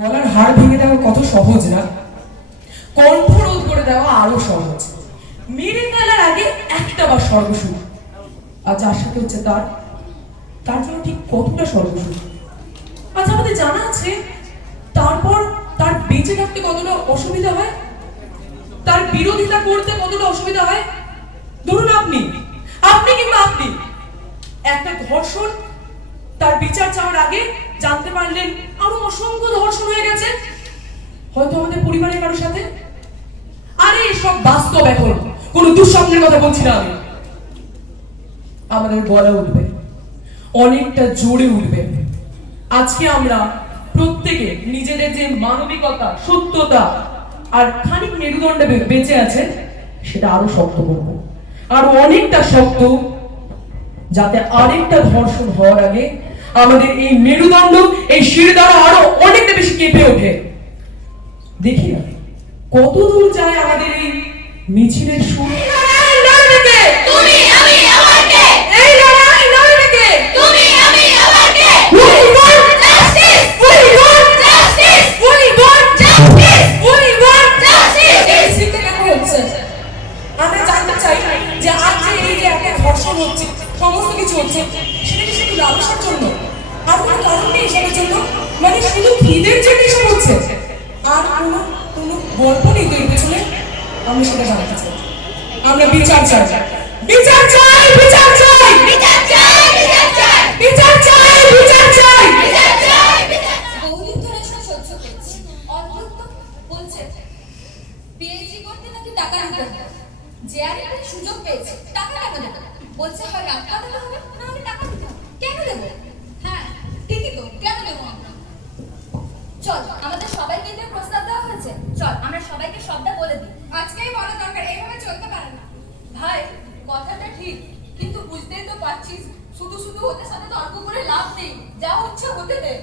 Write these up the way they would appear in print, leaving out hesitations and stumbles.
গলার হাড় ভেঙে দেওয়া কত সহজ না, কণ্ঠ রোধ করে দেওয়া আরো সহজ। মেরে ফেলার আগে একটা বার স্বর্গসুখ, আর যার সাথে হচ্ছে তার জন্য ঠিক কতটা স্বর্গসুখ। আচ্ছা, আমাদের জানা আছে তারপর তার বেঁচে থাকতে কতটা অসুবিধা হয়, তার বিরোধিতা করতে কতটা অসুবিধা হয়। ধরুন আপনি কিংবা আপনি একটা ধর্ষণ, তার বিচার চাওয়ার আগে জানতে পারলেন আরো অসংখ্য ধর্ষণ হয়ে গেছে, হয়তো আমাদের পরিবারের কারোর সাথে। আরে সব বাস্তব, এখন কোনো দুঃস্বপ্নের কথা বলছি না আমি। আমাদের গলা উঠবে, অনেকটা জোরে উঠবে। আজকে আমরা প্রত্যেকে নিজেদের যে মানবিকতা, সত্যতা আর খানিক মেরুদণ্ডে বেঁচে আছে সেটা আরো শক্ত করবো, আরো অনেকটা শক্ত, যাতে আরেকটা ধর্ষণ হওয়ার আগে আমাদের এই মেরুদণ্ড, এই শিরদাঁড়া আরো অনেকটা বেশি কেঁপে ওঠে। দেখি না কত দূর যায় আমাদের এই মিছিলের সুর। আমরা জানতে চাই যে আজ যে এই যে একটা ধর্ষণ হচ্ছে, সমস্ত কিছু হচ্ছে, সেটা কি শুধু লালসার জন্য, আর কোনো কারণ নেই এসবের জন্য? মানে শুধু খিদের জন্য এসব হচ্ছে, আর কোনো গল্প নেই তো এর পেছনে? আমরা সেটা জানতে চাই। আমরা বিচার চাই, বিচার চাই, বিচার চাই, বিচার চাই, বিচার চাই, বিচার চাই, বিচার চাই, বিচার চাই। বহুদিন ধরে সব সহ্য করছি। অদ্ভুত বলছে পিএইচডি করতে নাকি টাকা দিতে হবে, জেআরই সুযোগ পেয়েছে, টাকা কেন দেবে? বলছে হয় রাত কাটাতে হবে, না হলে টাকা দিতে হবে। কেন দেবো? হ্যাঁ ঠিকই তো, কেন দেবো আমরা? চল, আমাদের সবাইকে যে প্রস্তাব দেওয়া হয়েছে, চল আমরা সবাইকে সবটা বলে দিই। আজকেই বলা দরকার, এইভাবে চলতে পারে না। ভাই কথাটা ঠিক, কিন্তু বুঝতেই তো পারছিস, শুধু শুধু ওদের সাথে তর্ক করে লাভ নেই। যা হচ্ছে হতে দে।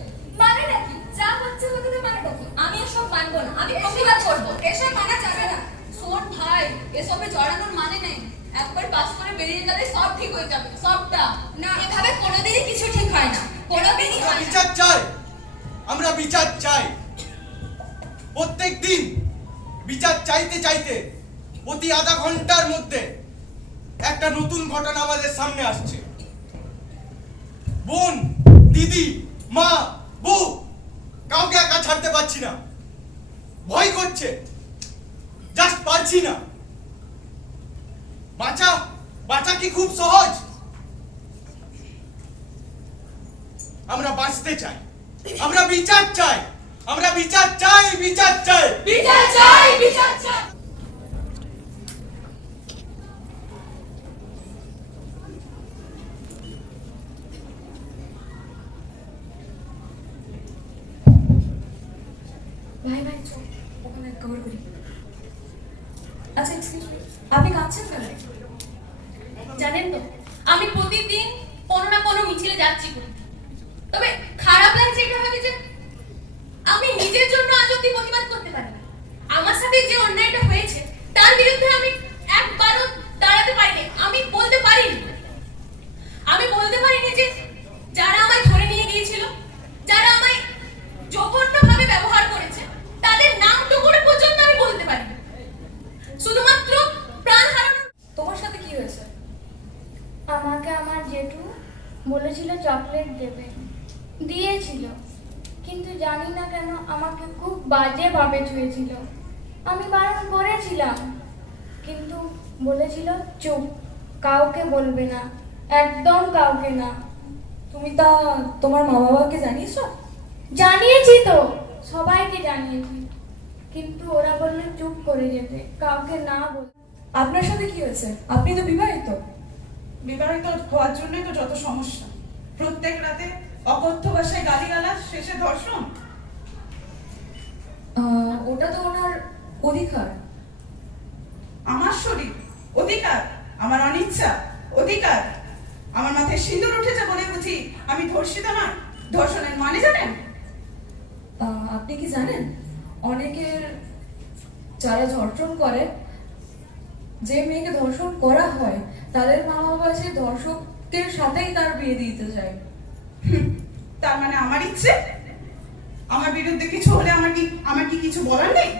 মানে নাকি যা হচ্ছে হতে দে, মানে নাকি? আমি এসব মানবো না, আমি প্রতিবাদ করবো। এসব মানা যাবে না। শোন ভাই, এসবে জড়ানোর মানে নেই। একবার পাস করে বেরিয়ে গেলে সব ঠিক হয়ে যাবে, সবটা। না, এভাবে কোনোদিনই কিছু ঠিক হয় না, কোনোদিনই হয় না। বিচার চাই, আমরা বিচার চাই। প্রত্যেক দিন বিচার চাইতে চাইতে প্রতি আধা ঘন্টার মধ্যে একটা নতুন ঘটনা আমাদের সামনে আসছে। বোন, দিদি, মা, বউ, কাউকে একা ছাড়তে পারছি না, ভয় করছে, জাস্ট পারছি না। বাঁচা কি খুব সহজ? আমরা বাঁচতে চাই, আমরা বিচার চাই, আমরা বিচার চাই, বিচার চাই, বিচার চাই, বিচার চাই। ভাই ভাই চল ওখানে কভার করি। আচ্ছা এক্সকিউজ মি, আপনি কাঁদছেন কেন? জানেন তো, আমি প্রতিদিন কোনো না কোনো মিছিলে যাচ্ছি, তবে খারাপ লাগছে এটা ভাবে যে আমি নিজের জন্য আজ অব্দি প্রতিবাদ করতে পারি না। আমার সাথে যে অন্যায়টা হয়েছে তার বিরুদ্ধে আমি একবারও দাঁড়াতে পারিনি। আমি বলতে পারিনি যে যারা আমায় ধরে নিয়ে গিয়েছিল, যারা আমায় জঘন্যভাবে ব্যবহার করেছে, তাদের নামটুকু পর্যন্ত আমি বলতে পারি। শুধুমাত্র প্রাণ হারানো। তোমার সাথে কি হয়েছে? আমাকে আমার জেঠু বলেছিল চকলেট দেবে, দিয়েছিল, কিন্তু জানি না কেন আমাকে খুব বাজেভাবে ছুঁয়েছিল। আমি বারণ করেছিলাম, কিন্তু বলেছিল চুপ, কাউকে বলবে না, একদম কাউকে না। তুমি তা তোমার মা বাবাকে জানিয়েছো? জানিয়েছি তো, সবাইকে জানিয়েছি, কিন্তু ওরা বললে চুপ করে যেতে, কাউকে না বল। আপনার সাথে কি হয়েছে? আপনি তো বিবাহিত। বিবাহিত হওয়ার জন্যই তো যত সমস্যা। প্রত্যেক রাতে অকথ্য ভাষায় গালিগালাজ, শেষে ধর্ষণ। ওটা তো ওনার অধিকার। আমার শরীর অধিকার, আমার অনিচ্ছা অধিকার। আমার মাথায় সিঁদুর উঠেছে বলে বুঝি আমি ধর্ষিতা নয়? ধর্ষণের মানে জানেন? আপনি কি জানেন অনেকের যারা ধর্ষণ করে, যে মেয়েকে ধর্ষণ করা হয় তাদের মা বাবা সেই ধর্ষকের সাথেই তার বিয়ে দিতে চায়। তার মানে আমার ইচ্ছে, আমার বিরুদ্ধে কিছু হলে আমার কি কিছু বলার নেই?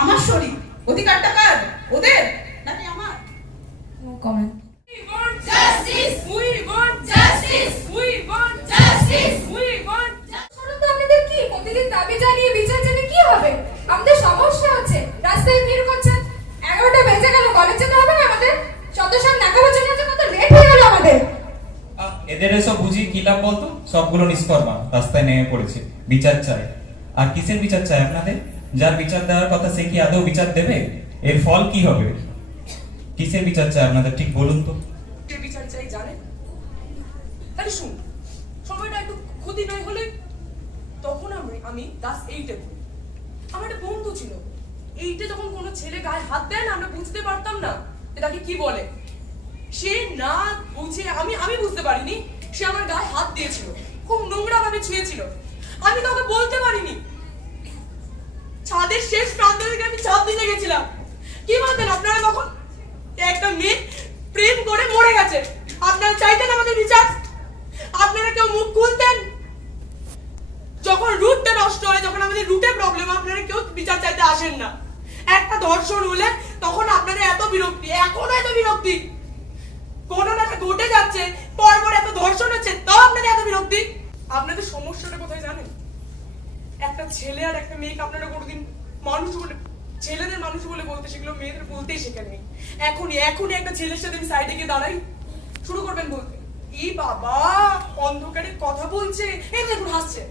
আমার শরীর অধিকারটা কার? ওদের নাকি আমার? No comment. We want justice. We want justice. We want justice. We want justice. শোনো তো আমাদের কি প্রতিদিন দাবি জানিয়ে বিচার জানিয়ে কি হবে? আমাদের সমস্যা আছে, রাস্তায় ভিড় করছে, 11টা বেজে গেল, কলেজ যেতে হবে না আমাদের? সদস্য নাকাবার জন্য যে কত লেট হয়ে গেল আমাদের। এদের এসব বুঝি কি লাভ বলতো? সবগুলো নিষ্কর্মা রাস্তায় নেমে পড়েছে, বিচার চাই। আর কিসের বিচার চাই আপনাদের? যার বিচার দেওয়ার কথা সে কি আদৌ বিচার দেবে? এর ফল কি হবে? কিসের বিচার চাই আপনাদের ঠিক বলুন তো? কে বিচার চাই জানেন? আরে শুন, সময়টা একটু ক্ষতি নয় হলে তখন আমি ক্লাস 8-এ পড়ি। আমার একটা বন্ধু ছিল, 8-এ যখন কোনো ছেলে গায়ে হাত দেয় না, আমরা বুঝতে পারতাম না যে তাকে কি বলে। সে না বুঝে, আমি বুঝতে পারিনি সে আমার গায়ে হাত দিয়েছিল, খুব নোংরা ভাবে ছুঁয়েছিল। আমি কাউকে বলতে পারিনি। ছাদের শেষ প্রান্ত থেকে আমি চাপ দিতে গেছিলাম। কি বলতেন আপনারা তখন? একটা মেয়ে প্রেম করে মরে গেছে, আপনারা চাইতেন আমাদের বিচার? আপনারা কেউ মুখ খুলতেন? যখন রুটটা নষ্ট হয়, যখন আমাদের রুটে প্রবলেম, আপনারা কেউ বিচার চাইতে আসেন না। একটা ধর্ষণ হলে তখন আপনাদের এত বিরক্তি, এখনো এত বিরক্তি। কোনো না ঘটে যাচ্ছে, পর এত ধর্ষণ হচ্ছে, তাও আপনাদের এত বিরক্তি। আপনাদের সমস্যাটা কোথায় জানেন? একটা ছেলে আর একটা মেয়েকে আপনারা কোনোদিন মানুষ বলে, ছেলেদের মানুষ বলে বলতে শিখলো, মেয়েদের বলতেই শেখেননি। এখনই একটা ছেলের সাথে আমি সাইডে গিয়ে দাঁড়াই, শুরু করবেন বলতে, ই বাবা অন্ধকারে কথা বলছে, এই দেখুন হাসছে।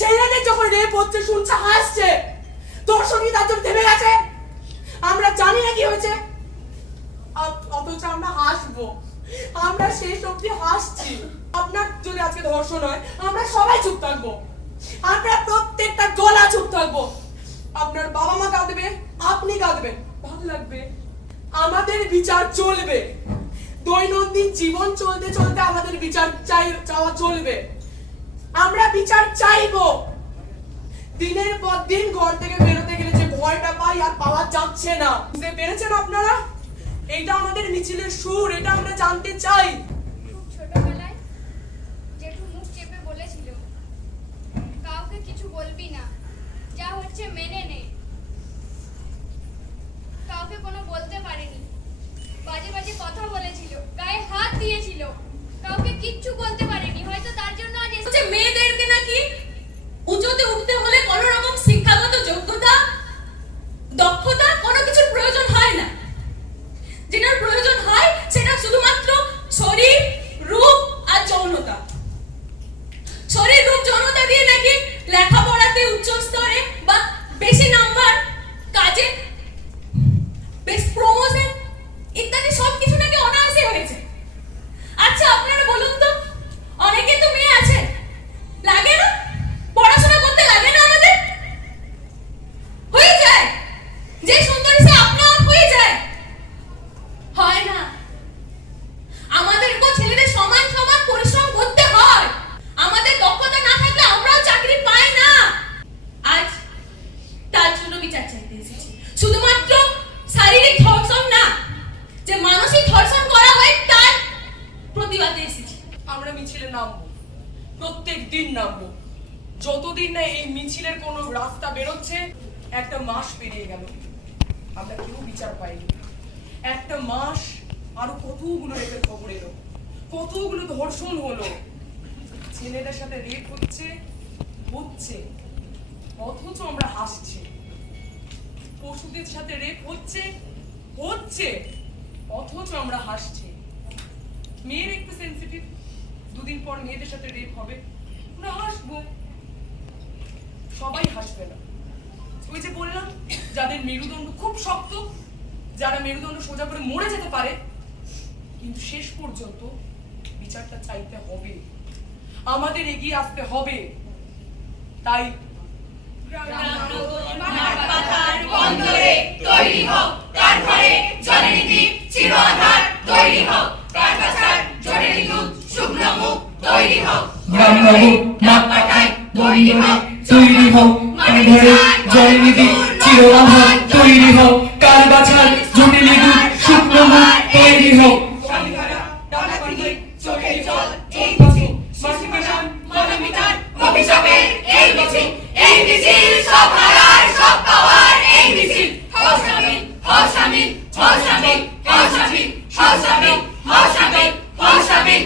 ছেলেদের যখন রেপ হচ্ছে শুনছে হাসছে, ধর্ষণী তার জন্য থেমে গেছে। আমরা জানি না কি হয়েছে, অথচ আমরা হাসবো। আমরা শেষ অব্দি হাসছি। আপনার যদি আজকে ধর্ষণ হয়, আমরা সবাই চুপ থাকবো, আমরা প্রত্যেকটা গলা চুপ থাকবো। আপনার বাবা মা কাঁদবে, আপনি কাঁদবেন, ভালো লাগবে। আমাদের বিচার চলবে, দৈনন্দিন জীবন চলতে চলতে আমাদের বিচার চাওয়া চলবে। আমরা বিচার চাইবো। দিনের পর দিন ঘর থেকে বেরোতে গেলে যে ভয়টা পাই, আর পাওয়া যাচ্ছে না। বুঝতে পেরেছেন আপনারা? এইটা আমাদের মিছিলের সুর, এটা আমরা জানতে চাই। খুব ছোটবেলায় জেঠু মুখ চেপে বলেছিল, কাউকে কিছু বলবি না, যা হচ্ছে মেনে নে। কাউকে কোনো বলতে পারেনি, বাজে বাজে কথা বলেছিল, গায়ে হাত দিয়েছিল, কাউকে কিচ্ছু বলতে পারেনি। হয়তো তার জন্য আজ মেয়েদেরকে নাকি উঁচুতে উঠতে হলে কোনো রকম শিক্ষাগত যোগ্যতা, দক্ষতা, কোনো কিছুর প্রয়োজন হয় না। যেটার প্রয়োজন হয় সেটা শুধুমাত্র শরীর, রূপ আর যৌনতা। শরীর, রূপ, যৌনতা দিয়ে নাকি লেখাপড়াতে উচ্চ স্তরে বা বেশি নাম্বার, কাজে বেশ প্রমোশন ইত্যাদি সবকিছু নাকি অনায়াসে হয়েছে। আচ্ছা আপনারা বলুন তো, অনেকে তো মেয়ে আছে, লাগে না? পড়াশোনা করতে লাগে না আমাদের? হয়ে যায়, যে সুন্দরী সে আপনা আপ হয়ে যায়, হয় না? আমাদেরকেও ছেলেদের সমান সমান পরিশ্রম করতে হয়। আমাদের দক্ষতা না থাকলে আমরাও চাকরি পাই না। আজ তার জন্য বিচার চাইতে এসেছি। শুধুমাত্র শারীরিক ধর্ষণ না, যে মানসিক ধর্ষণ করা হয় তার প্রতিবাদে এসেছি। আমরা মিছিলে নামবো, প্রত্যেক দিন নামবো, যতদিন না এই মিছিলের কোনো রাস্তা বেরোচ্ছে। একটা মাস পেরিয়ে গেল, আমরা কেউ বিচার পাইনি। একটা মাস, আরো কতগুলো রেপের খবর এলো, কতগুলো ধর্ষণ হলো, ছেলেদের সাথে রেপ হচ্ছে, অথচ আমরা হাসছি। পশুদের সাথে রেপ হচ্ছে, অথচ আমরা হাসছি। মেয়ের একটু সেন্সিটিভ, দুদিন পর মেয়েদের সাথে রেপ হবে, আমরা হাসবো। সবাই হাসবে না। ওই যে বললাম, যাদের মেরুদণ্ড খুব শক্ত, যারা মেরুদণ্ড সোজা করে মরে যেতে পারে, কিন্তু শেষ পর্যন্ত বিচারটা চাইতে হবে। আমাদের এগিয়ে আসতে হবে। তাই বন্দরে তৈরি হোক কারখানে জলের দ্বীপ চির আধার তৈরি হোক কারখানার জলের দুধ শুকনো মুখ তৈরি হোক গ্রাম নগর মাঠ পাঠায় বন্দরে তৈরি হোক কারখানে জলের দ্বীপ চির আধার তৈরি হোক কারখানার জলের দুধ শুকনো মুখ তৈরি হোক চোখের জল এই মিছিল শিশুকিষাণ মনোমিতার অভিশাপের এই মিছিল সব হারার সব পাওয়ার এই মিছিল হও শামিল হও শামিল হও শামিল হও শামিল হও শামিল হও শামিল হও শামিল